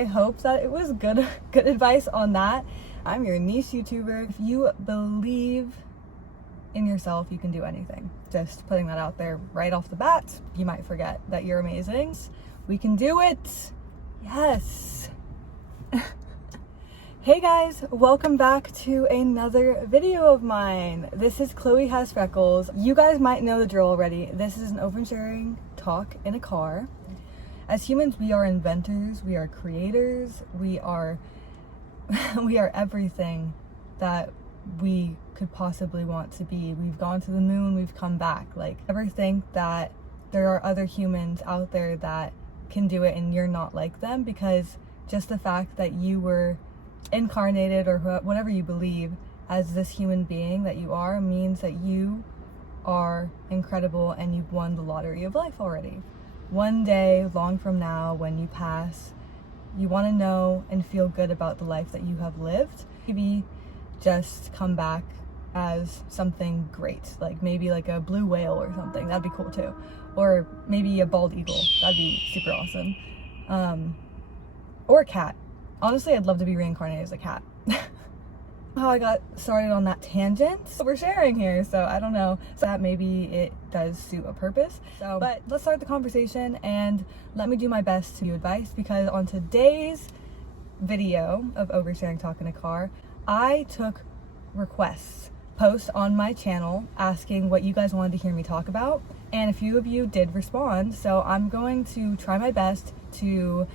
I hope that it was good advice on that. I'm your niche YouTuber. If you believe in yourself, you can do anything. Just putting that out there right off the bat. You might forget that you're amazing. We can do it. Yes. Hey guys, welcome back to another video of mine. This is Chloe Has Freckles. You guys might know the drill already. This is an oversharing talk in a car. As humans, we are inventors, we are creators, we are everything that we could possibly want to be. We've gone to the moon, we've come back. Like, ever think that there are other humans out there that can do it and you're not like them? Because just the fact that you were incarnated, or whatever you believe, as this human being that you are, means that you are incredible and you've won the lottery of life already. One day, long from now, when you pass, you want to know and feel good about the life that you have lived. Maybe just come back as something great, like maybe like a blue whale or something. That'd be cool too. Or maybe a bald eagle. That'd be super awesome. Or a cat. Honestly, I'd love to be reincarnated as a cat. How I got started on that tangent. So we're sharing here, so I don't know. So that maybe it does suit a purpose. But let's start the conversation and let me do my best to give advice, because on today's video of Oversharing Talk in a Car, I took requests, posts on my channel asking what you guys wanted to hear me talk about, and a few of you did respond, so I'm going to try my best to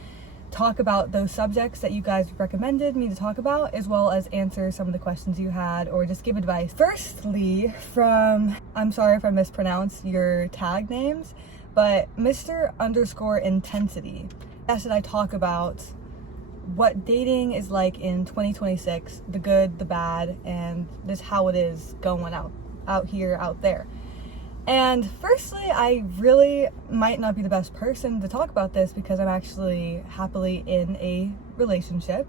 talk about those subjects that you guys recommended me to talk about, as well as answer some of the questions you had or just give advice. Firstly, I'm sorry if I mispronounced your tag names, but Mr_intensity asked that I talk about what dating is like in 2026, the good, the bad, and just how it is going out here, out there. And firstly, I really might not be the best person to talk about this because I'm actually happily in a relationship.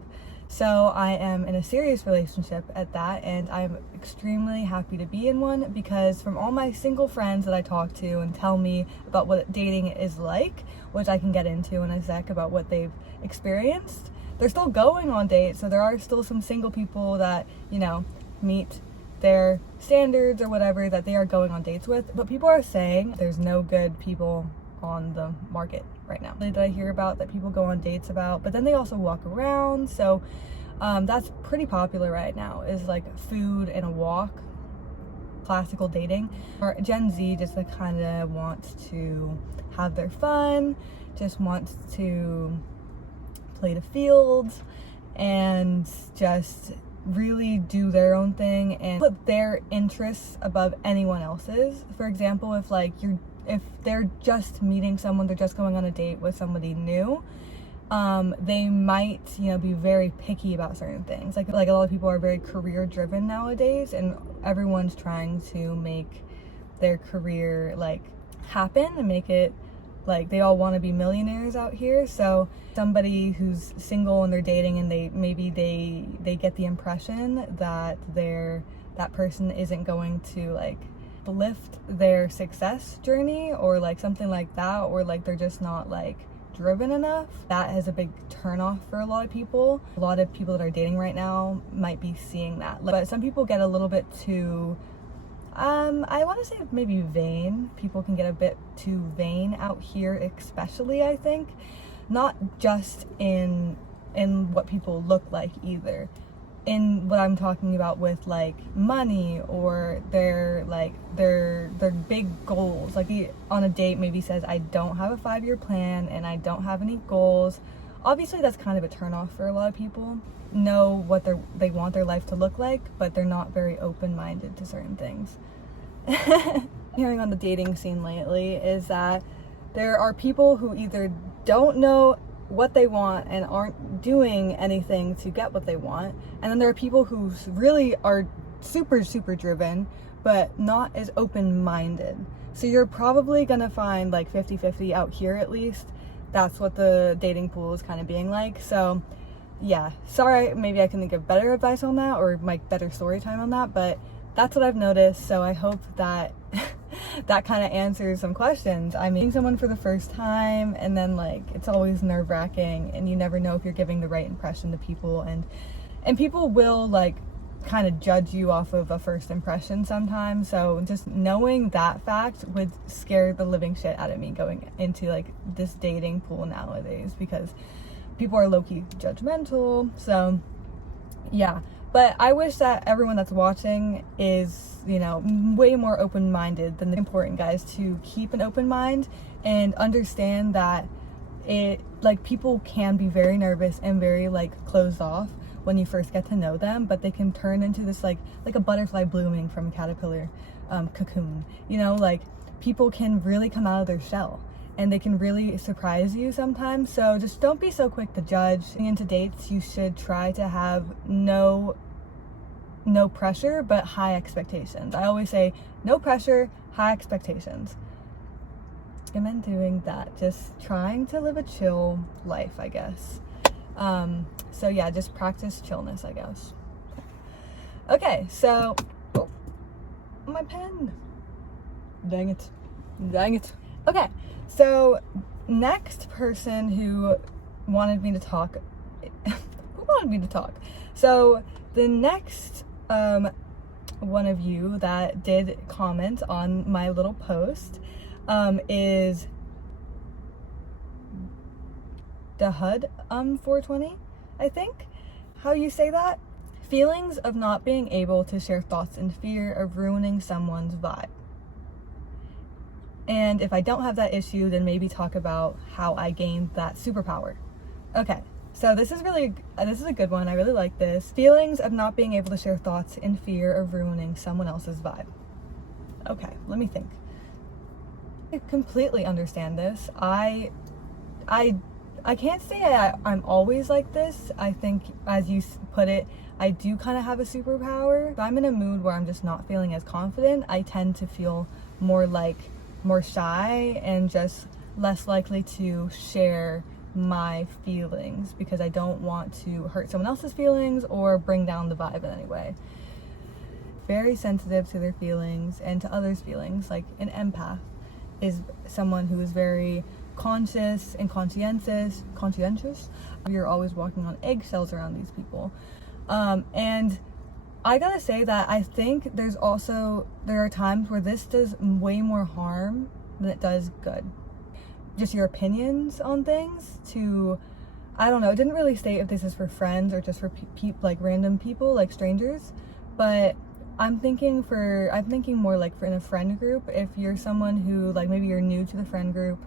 So I am in a serious relationship at that, and I'm extremely happy to be in one, because from all my single friends that I talk to and tell me about what dating is like, which I can get into in a sec about what they've experienced, they're still going on dates. So there are still some single people that, you know, meet their standards or whatever that they are going on dates with. But people are saying there's no good people on the market right now that I hear about, that people go on dates about, but then they also walk around. So that's pretty popular right now, is like food and a walk, classical dating. Or Gen Z just like kind of wants to have their fun, just wants to play the fields and just really do their own thing and put their interests above anyone else's. For example, if they're just meeting someone, they're just going on a date with somebody new, they might, be very picky about certain things. Like a lot of people are very career driven nowadays, and everyone's trying to make their career like happen and make it like they all want to be millionaires out here. So somebody who's single and they're dating, and they get the impression that that person isn't going to like lift their success journey or like something like that, or like they're just not like driven enough. That has a big turn off for a lot of people. A lot of people that are dating right now might be seeing that. But some people get a little bit too I want to say maybe vain. People can get a bit too vain out here, especially, I think. Not just in what people look like either. In what I'm talking about with like money, or their big goals. Like on a date maybe says, I don't have a 5-year plan and I don't have any goals. Obviously that's kind of a turnoff for a lot of people. Know what they want their life to look like, but they're not very open-minded to certain things. Hearing on the dating scene lately is that there are people who either don't know what they want and aren't doing anything to get what they want, and then there are people who really are super driven but not as open-minded. So you're probably gonna find like 50-50 out here, at least. That's what the dating pool is kind of being like. So yeah, sorry, maybe I can give better advice on that, or like better story time on that, but that's what I've noticed. So I hope that that kind of answers some questions. I mean, meeting someone for the first time, and then like it's always nerve-wracking, and you never know if you're giving the right impression to people, and people will like kind of judge you off of a first impression sometimes. So just knowing that fact would scare the living shit out of me going into like this dating pool nowadays, because people are low-key judgmental. So yeah, but I wish that everyone that's watching is, you know, way more open-minded than the important, guys, to keep an open mind and understand that it, like, people can be very nervous and very like closed off when you first get to know them, but they can turn into this like a butterfly blooming from a caterpillar cocoon, you know, like people can really come out of their shell and they can really surprise you sometimes. So just don't be so quick to judge. Into dates, you should try to have no pressure but high expectations. I always say no pressure, high expectations. I recommend doing that, just trying to live a chill life, I guess. So yeah, just practice chillness, I guess. Okay, so my pen. Dang it. Okay, so next person who wanted me to talk. So the next one of you that did comment on my little post is Dahud 420, I think how you say that. Feelings of not being able to share thoughts and fear of ruining someone's vibe. And if I don't have that issue, then maybe talk about how I gained that superpower. Okay, so this is a good one. I really like this. Feelings of not being able to share thoughts and fear of ruining someone else's vibe. Okay, let me think. I completely understand this. I can't say I'm always like this. I think, as you put it, I do kind of have a superpower. If I'm in a mood where I'm just not feeling as confident, I tend to feel more shy and just less likely to share my feelings, because I don't want to hurt someone else's feelings or bring down the vibe in any way. Very sensitive to their feelings and to others' feelings. Like an empath is someone who is very conscious and conscientious. You're always walking on eggshells around these people. And I gotta say that I think there are times where this does way more harm than it does good. Just your opinions on things I don't know, it didn't really state if this is for friends or just for like random people, like strangers, but I'm thinking more like for in a friend group. If you're someone who, like, maybe you're new to the friend group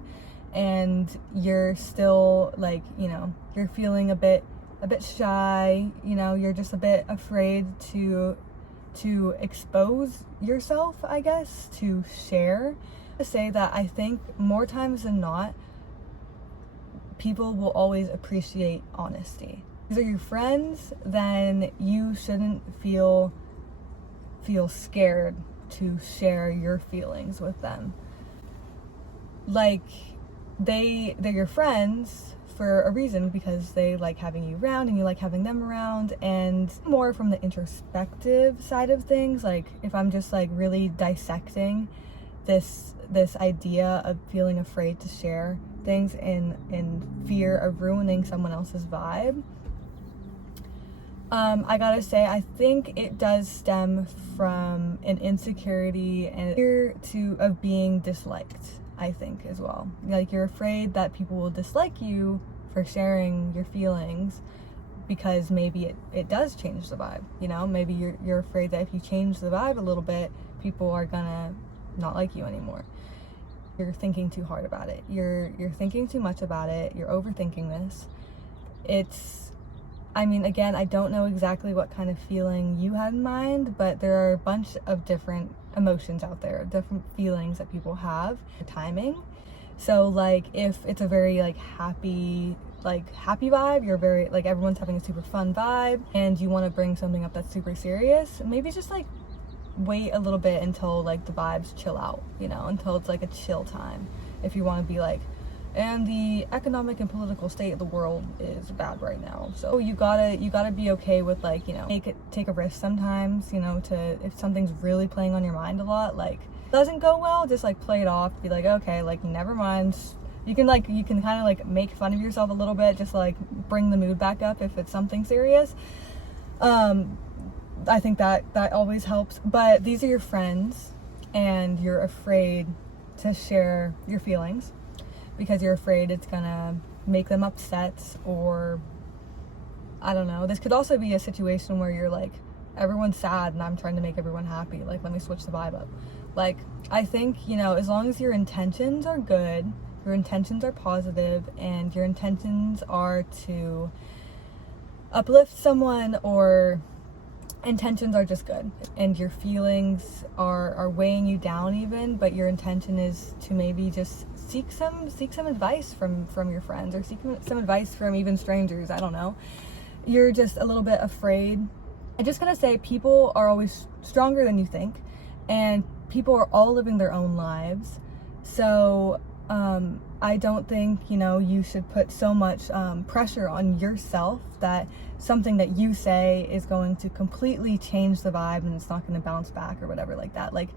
and you're still like, you know, you're feeling a bit shy, you know, you're just a bit afraid to expose yourself, I guess, to share. To say that I think more times than not, people will always appreciate honesty. If they're your friends, then you shouldn't feel scared to share your feelings with them. Like, they're your friends for a reason, because they like having you around and you like having them around. And more from the introspective side of things, like if I'm just like really dissecting this idea of feeling afraid to share things in fear of ruining someone else's vibe, I gotta say, I think it does stem from an insecurity and fear of being disliked, I think, as well. Like, you're afraid that people will dislike you for sharing your feelings, because maybe it does change the vibe, you know? Maybe you're afraid that if you change the vibe a little bit, people are gonna not like you anymore. You're thinking too hard about it. You're thinking too much about it. You're overthinking this. I mean, again, I don't know exactly what kind of feeling you had in mind, but there are a bunch of different emotions out there, different feelings that people have. Timing. So, like, if it's a very, like, happy vibe, you're very, like, everyone's having a super fun vibe, and you want to bring something up that's super serious, maybe just, like, wait a little bit until, like, the vibes chill out, you know, until it's, like, a chill time. If you want to be, like, and the economic and political state of the world is bad right now, so you gotta be okay with, like, you know, take a risk sometimes, you know, if something's really playing on your mind a lot, like, doesn't go well, just like play it off, be like, okay, like never mind. You can kind of like make fun of yourself a little bit, just like bring the mood back up if it's something serious. I think that always helps. But these are your friends, and you're afraid to share your feelings because you're afraid it's gonna make them upset, or I don't know. This could also be a situation where you're like, everyone's sad and I'm trying to make everyone happy. Like, let me switch the vibe up. Like, I think, as long as your intentions are good, your intentions are positive, and your intentions are to uplift someone, or intentions are just good, and your feelings are weighing you down even, but your intention is to maybe just seek some advice from your friends, or seek some advice from even strangers. I don't know. You're just a little bit afraid. I'm just gonna say, people are always stronger than you think, and people are all living their own lives. So I don't think, you should put so much pressure on yourself that something that you say is going to completely change the vibe and it's not going to bounce back or whatever like that. Like,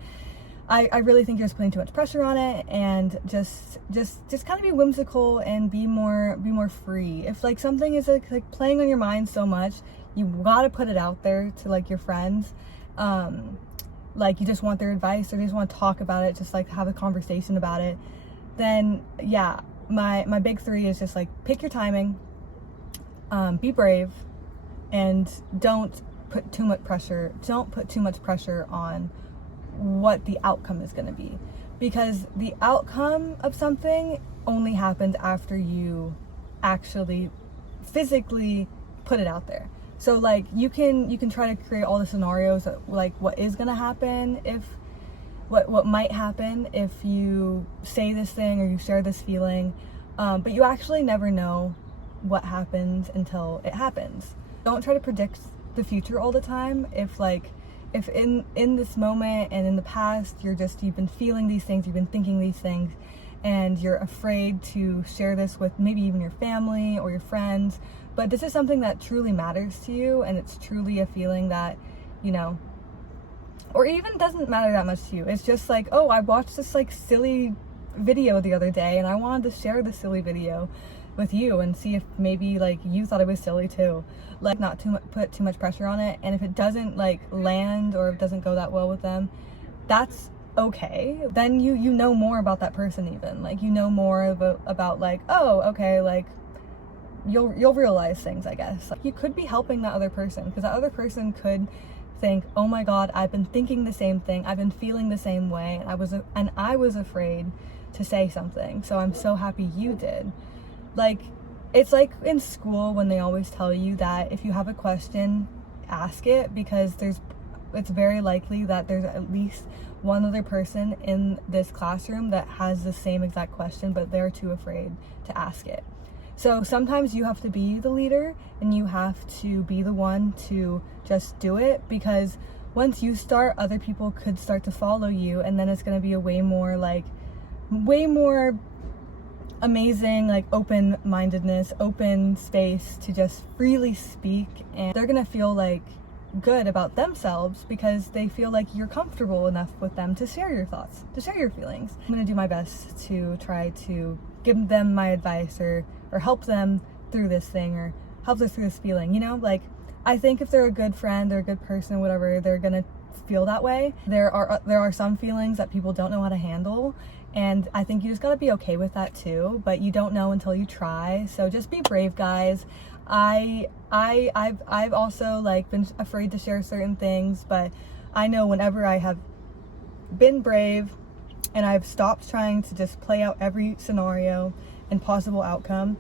I really think you're just putting too much pressure on it, and just kind of be whimsical and be more free. If like something is like playing on your mind so much, you gotta put it out there to like your friends. Like, you just want their advice, or you just want to talk about it, just like have a conversation about it. Then yeah, my big 3 is just like, pick your timing, be brave, and don't put too much pressure on what the outcome is going to be, because the outcome of something only happens after you actually physically put it out there. So like, you can try to create all the scenarios of like what is going to happen, if what might happen if you say this thing or you share this feeling, but you actually never know what happens until it happens. Don't try to predict the future all the time. If in this moment and in the past you've been feeling these things, you've been thinking these things, and you're afraid to share this with maybe even your family or your friends, but this is something that truly matters to you, and it's truly a feeling that, or even doesn't matter that much to you. It's just like, oh, I watched this like silly video the other day and I wanted to share the silly video with you and see if maybe like you thought it was silly too. Like, not put too much pressure on it, and if it doesn't like land, or if it doesn't go that well with them, that's okay. Then you know more about that person, even like more about like, oh, okay, like you'll realize things, I guess. Like, you could be helping that other person, because that other person could think, oh my god, I've been thinking the same thing, I've been feeling the same way, and I was afraid to say something, so I'm so happy you did. Like, it's like in school when they always tell you that if you have a question, ask it, because it's very likely that there's at least one other person in this classroom that has the same exact question, but they're too afraid to ask it. So sometimes you have to be the leader, and you have to be the one to just do it, because once you start, other people could start to follow you, and then it's going to be a way more amazing, like open-mindedness, open space to just freely speak, and they're going to feel like good about themselves because they feel like you're comfortable enough with them to share your thoughts, to share your feelings. I'm going to do my best to try to give them my advice, or help them through this thing, or help them through this feeling, like, I think if they're a good friend, they're a good person, whatever, they're gonna feel that way. There are some feelings that people don't know how to handle, and I think you just gotta be okay with that too, but you don't know until you try. So just be brave, guys. I've also like been afraid to share certain things, but I know whenever I have been brave and I've stopped trying to just play out every scenario and possible outcome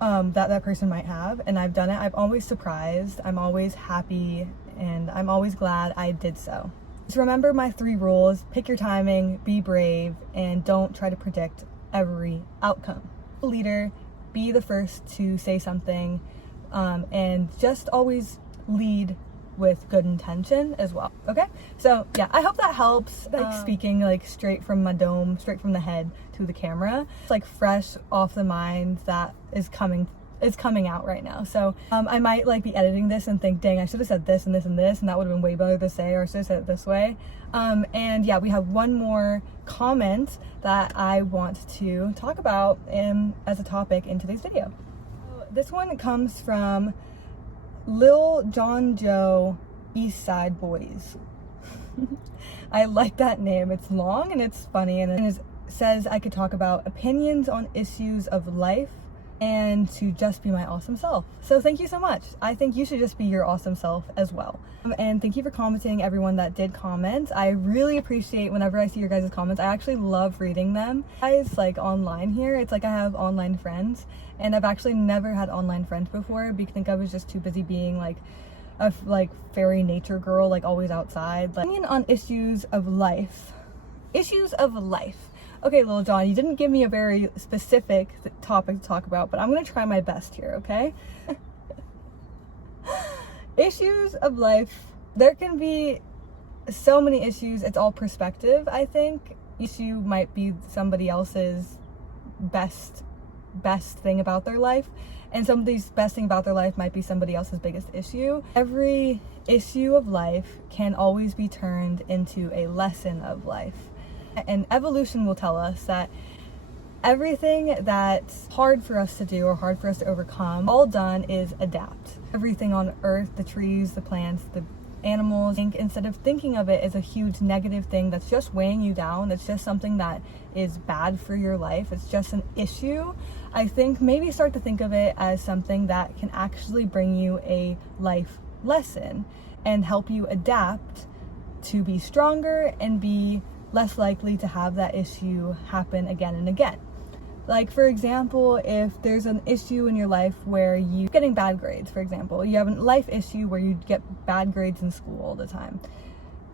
that person might have, and I've done it, I'm always surprised, I'm always happy, and I'm always glad I did so. Just remember my 3 rules: pick your timing, be brave, and don't try to predict every outcome. Leader, be the first to say something, and just always lead with good intention as well. Okay, so yeah, I hope that helps. Like speaking like straight from my dome, straight from the head to the camera. It's like fresh off the mind that is coming is coming out right now. So I might like be editing this and think, dang, I should have said this and this and this, and that would have been way better to say, or I should have said it this way. And yeah, we have one more comment that I want to talk about as a topic in today's video. So this one comes from Lil John Joe East Side Boys. I like that name. It's long and it's funny, and it says I could talk about opinions on issues of life and to just be my awesome self. So thank you so much. I think you should just be your awesome self as well. And thank you for commenting, everyone that did comment. I really appreciate whenever I see your guys' comments. I actually love reading them. Guys, like online here, it's like I have online friends, and I've actually never had online friends before because I think I was just too busy being like a fairy nature girl, like always outside. Opinion on issues of life. Issues of life. Okay, Lil John, you didn't give me a very specific topic to talk about, but I'm gonna try my best here, okay? Issues of life. There can be so many issues. It's all perspective, I think. Issue might be somebody else's best thing about their life, and somebody's best thing about their life might be somebody else's biggest issue. Every issue of life can always be turned into a lesson of life. And evolution will tell us that everything that's hard for us to do or hard for us to overcome, all done is adapt. Everything on earth, the trees, the plants, the animals, instead of thinking of it as a huge negative thing that's just weighing you down, that's just something that is bad for your life, it's just an issue, I think maybe start to think of it as something that can actually bring you a life lesson and help you adapt to be stronger and be less likely to have that issue happen again and again. Like, for example, if there's an issue in your life where you're getting bad grades, for example, you have a life issue where you get bad grades in school all the time.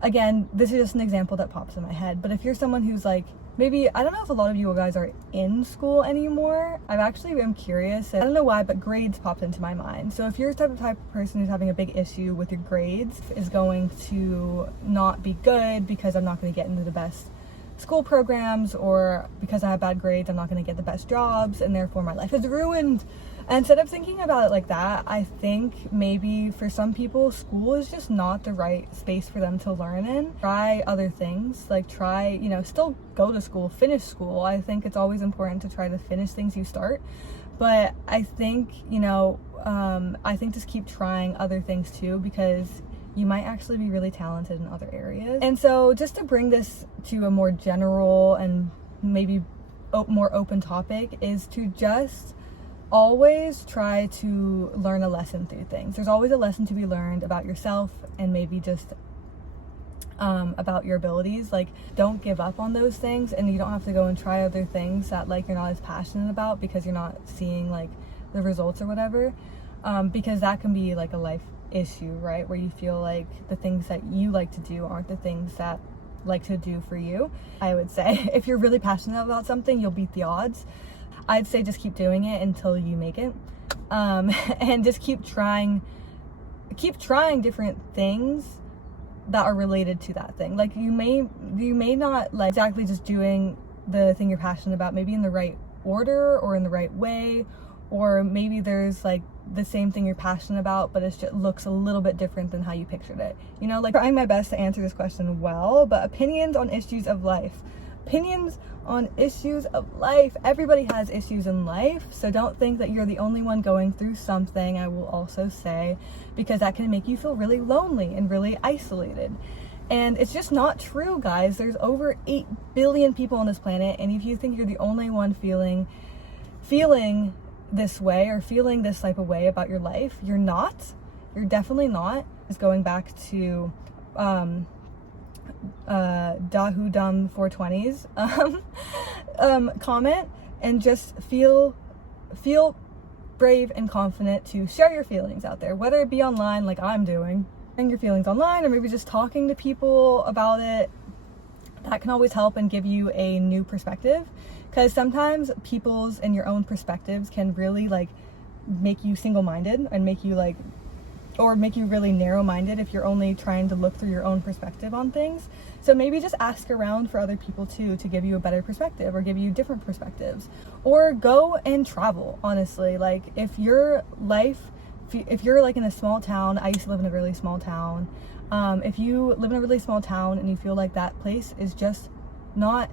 Again, this is just an example that pops in my head, but if you're someone who's like, maybe, I don't know if a lot of you guys are in school anymore. I've actually been curious. I don't know why, but grades popped into my mind. So if you're the type of person who's having a big issue with your grades, is going to not be good because I'm not going to get into the best school programs, or because I have bad grades, I'm not going to get the best jobs, and therefore my life is ruined. And instead of thinking about it like that, I think maybe for some people, school is just not the right space for them to learn in. Try other things, like try, still go to school, finish school. I think it's always important to try to finish things you start. But I think, I think just keep trying other things too, because you might actually be really talented in other areas. And so just to bring this to a more general and maybe more open topic is to just always try to learn a lesson through things. There's always a lesson to be learned about yourself and maybe just about your abilities. Like, don't give up on those things, and you don't have to go and try other things that like you're not as passionate about because you're not seeing like the results or whatever, because that can be like a life issue, right? Where you feel like the things that you like to do aren't the things that like to do for you. I would say if you're really passionate about something, you'll beat the odds. I'd say just keep doing it until you make it, and just keep trying different things that are related to that thing. Like you may not like exactly just doing the thing you're passionate about, maybe in the right order or in the right way, or maybe there's like the same thing you're passionate about, but it just looks a little bit different than how you pictured it. Like trying my best to answer this question well, but opinions on issues of life. Opinions on issues of life. Everybody has issues in life, so don't think that you're the only one going through something, I will also say, because that can make you feel really lonely and really isolated. And it's just not true, guys. There's over 8 billion people on this planet, and if you think you're the only one feeling this way or feeling this type of way about your life, you're not. You're definitely not. It's going back to Dahu Dum 420's comment, and just feel brave and confident to share your feelings out there, whether it be online like I'm doing, sharing your feelings online, or maybe just talking to people about it. That can always help and give you a new perspective, because sometimes people's and your own perspectives can really like make you single-minded and make you like or make you really narrow-minded if you're only trying to look through your own perspective on things. So maybe just ask around for other people too, to give you a better perspective or give you different perspectives, or go and travel. Honestly, like if you're like in a small town, I used to live in a really small town. If you live in a really small town and you feel like that place is just not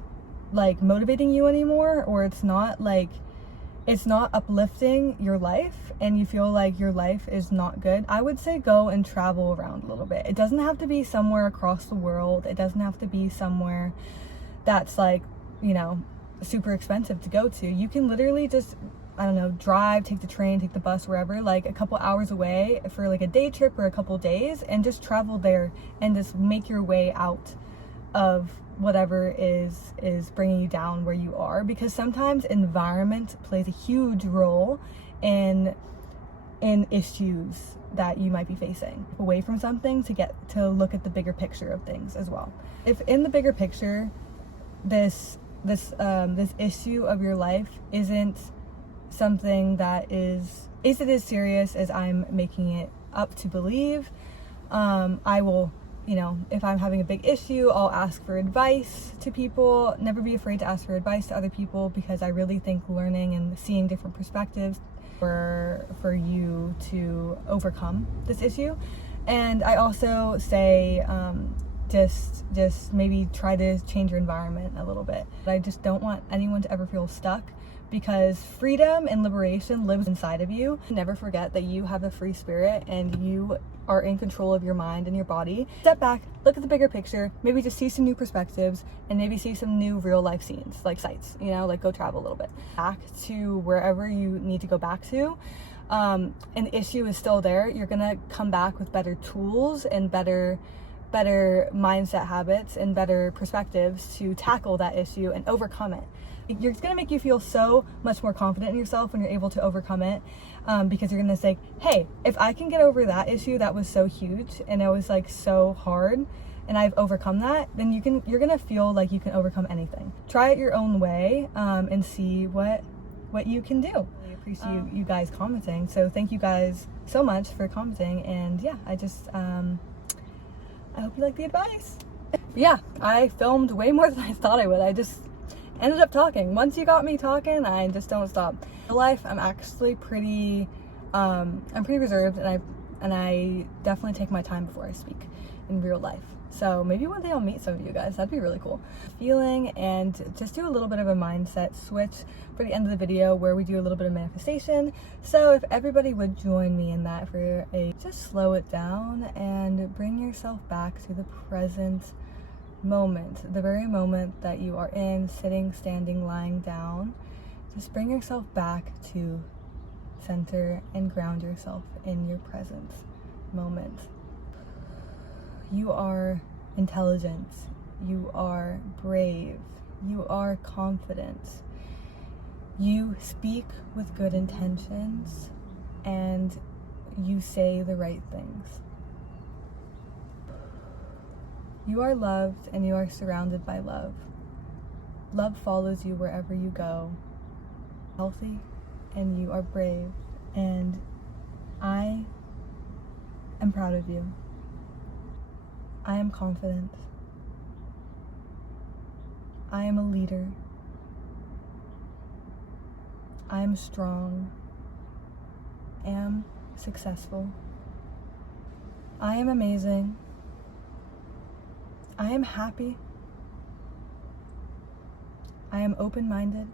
like motivating you anymore, or it's not uplifting your life, and you feel like your life is not good, I would say go and travel around a little bit. It doesn't have to be somewhere across the world. It doesn't have to be somewhere that's like, you know, super expensive to go to. You can literally just, I don't know, drive, take the train, take the bus, wherever, like a couple hours away for like a day trip or a couple days, and just travel there and just make your way out of whatever is bringing you down where you are. Because sometimes environment plays a huge role in issues that you might be facing. Away from something to get to look at the bigger picture of things as well. If in the bigger picture this issue of your life isn't something that is it as serious as I'm making it up to believe, I will, you know, if I'm having a big issue, I'll ask for advice to people. Never be afraid to ask for advice to other people, because I really think learning and seeing different perspectives for you to overcome this issue. And I also say just maybe try to change your environment a little bit. I just don't want anyone to ever feel stuck, because freedom and liberation lives inside of you. Never forget that you have a free spirit and you are in control of your mind and your body. Step back, look at the bigger picture, maybe just see some new perspectives, and maybe see some new real life scenes, like sights, you know, like go travel a little bit. Back to wherever you need to go back to. And the issue is still there. You're gonna come back with better tools and better mindset habits and better perspectives to tackle that issue and overcome it. It's going to make you feel so much more confident in yourself when you're able to overcome it, because you're going to say, hey, if I can get over that issue that was so huge and it was like so hard and I've overcome that, then you're going to feel like you can overcome anything. Try it your own way, and see what you can do. I appreciate you guys commenting, so thank you guys so much for commenting. And yeah, I just I hope you like the advice. Yeah, I filmed way more than I thought I would. I just ended up talking. Once you got me talking, I just don't stop. In real life, I'm actually pretty reserved, and I definitely take my time before I speak in real life. So maybe one day I'll meet some of you guys. That'd be really cool. Feeling, and just do a little bit of a mindset switch for the end of the video, where we do a little bit of manifestation. So if everybody would join me in that for just slow it down and bring yourself back to the present moment, the very moment that you are in, sitting, standing, lying down. Just bring yourself back to center and ground yourself in your present moment. You are intelligent, you are brave, you are confident, you speak with good intentions, and you say the right things. You are loved and you are surrounded by love. Love follows you wherever you go. Healthy, and you are brave, and I am proud of you. I am confident. I am a leader. I am strong. I am successful. I am amazing. I am happy. I am open-minded.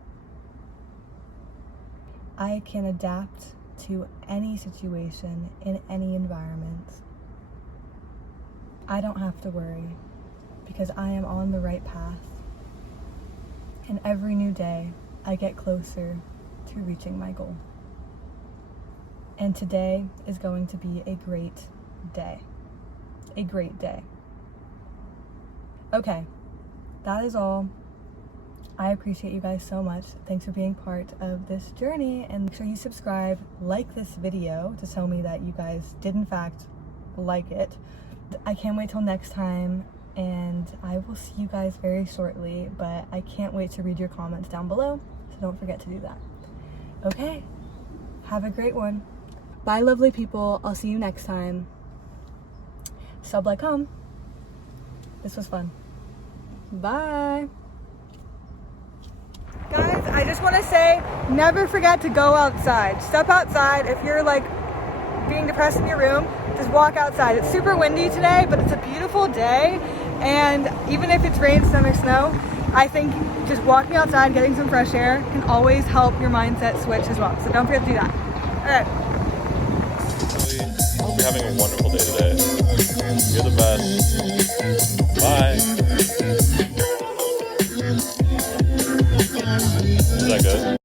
I can adapt to any situation in any environment. I don't have to worry, because I am on the right path. And every new day, I get closer to reaching my goal. And today is going to be a great day. A great day. Okay, that is all. I appreciate you guys so much. Thanks for being part of this journey, and make sure you subscribe, like this video to tell me that you guys did in fact like it. I can't wait till next time, and I will see you guys very shortly, but I can't wait to read your comments down below, so don't forget to do that. Okay, have a great one. Bye, lovely people. I'll see you next time. Sub like home. This was fun. Bye. Guys, I just want to say, never forget to go outside. Step outside. If you're like being depressed in your room, just walk outside. It's super windy today, but it's a beautiful day. And even if it's rain, sun, or snow, I think just walking outside, getting some fresh air can always help your mindset switch as well. So don't forget to do that. All right. I hope you're having a wonderful day today. You're the best. Bye. Is that good?